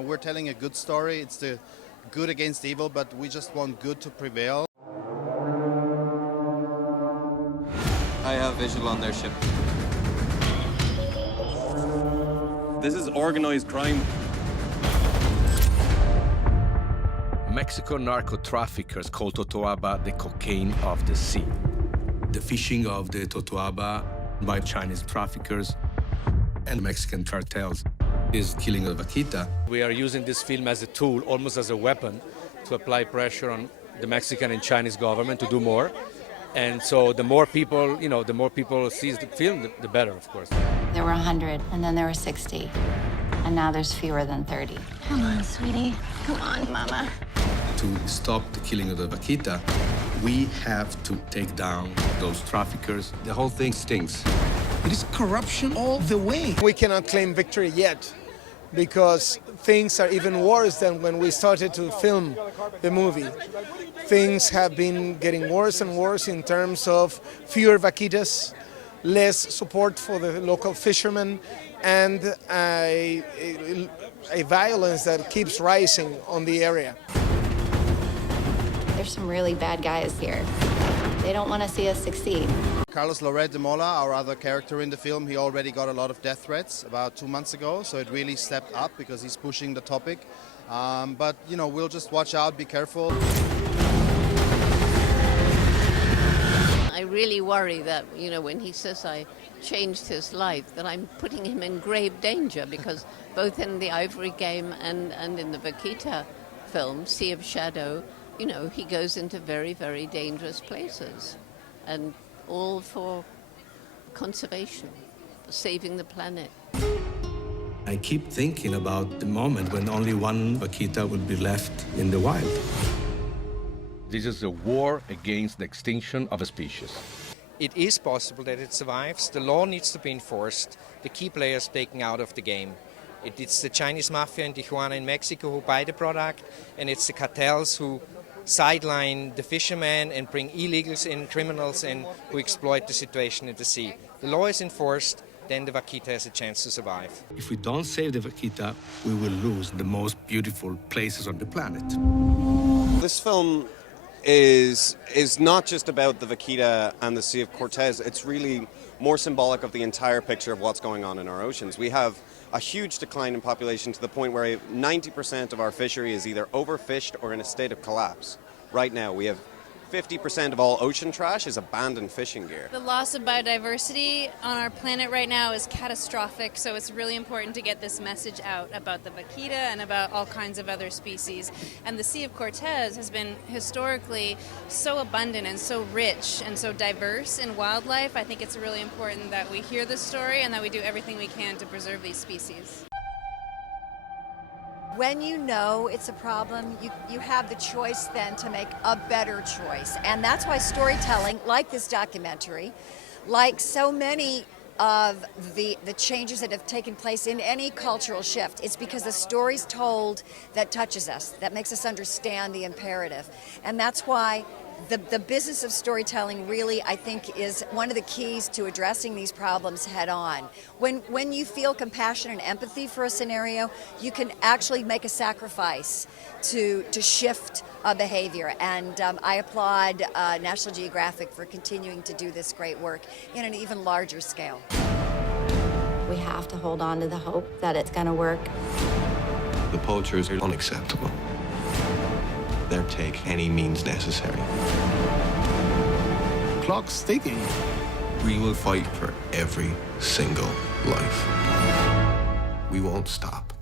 We're telling a good story. It's the good against evil, but we just want good to prevail. I have visual on their ship. This is organized crime. Mexican narco-traffickers call totoaba the cocaine of the sea. The fishing of the totoaba by Chinese traffickers and Mexican cartels is killing the vaquita. We are using this film as a tool, almost as a weapon, to apply pressure on the Mexican and Chinese government to do more. And so the more people, the more people see the film, the better, of course. There were 100, and then there were 60. And now there's fewer than 30. Come on, sweetie. Come on, mama. To stop the killing of the vaquita, we have to take down those traffickers. The whole thing stinks. It is corruption all the way. We cannot claim victory yet, because things are even worse than when we started to film the movie. Things have been getting worse and worse in terms of fewer vaquitas, less support for the local fishermen, and a violence that keeps rising on the area. There's some really bad guys here. They don't want to see us succeed. Carlos Loret de Mola, our other character in the film, he already got a lot of death threats about 2 months ago, so it really stepped up because he's pushing the topic. But, we'll just watch out, be careful. I really worry that, when he says I changed his life, that I'm putting him in grave danger, because both in the Ivory Game and in the Vaquita film, Sea of Shadow, he goes into very, very dangerous places, and all for conservation, for saving the planet. I keep thinking about the moment when only one vaquita will be left in the wild. This is a war against the extinction of a species. It is possible that it survives. The law needs to be enforced. The key players taken out of the game. It's the Chinese mafia in Tijuana in Mexico who buy the product, and it's the cartels who sideline the fishermen and bring illegals in, criminals in, who exploit the situation in the sea. The law is enforced, then the vaquita has a chance to survive. If we don't save the vaquita, we will lose the most beautiful places on the planet. This film is not just about the vaquita and the Sea of Cortez. It's really more symbolic of the entire picture of what's going on in our oceans. We have a huge decline in population to the point where 90% of our fishery is either overfished or in a state of collapse. Right now, we have 50% of all ocean trash is abandoned fishing gear. The loss of biodiversity on our planet right now is catastrophic, so it's really important to get this message out about the vaquita and about all kinds of other species. And the Sea of Cortez has been historically so abundant and so rich and so diverse in wildlife. I think it's really important that we hear this story and that we do everything we can to preserve these species. When you know it's a problem, you have the choice then to make a better choice. And that's why storytelling, like this documentary, like so many of the changes that have taken place in any cultural shift, it's because the story's told that touches us, that makes us understand the imperative. And that's why the business of storytelling really, I think, is one of the keys to addressing these problems head on. When you feel compassion and empathy for a scenario, you can actually make a sacrifice to shift a behavior. And I applaud National Geographic for continuing to do this great work in an even larger scale. We have to hold on to the hope that it's going to work. The poachers are unacceptable. They'll take any means necessary. Clock's ticking. We will fight for every single life. We won't stop.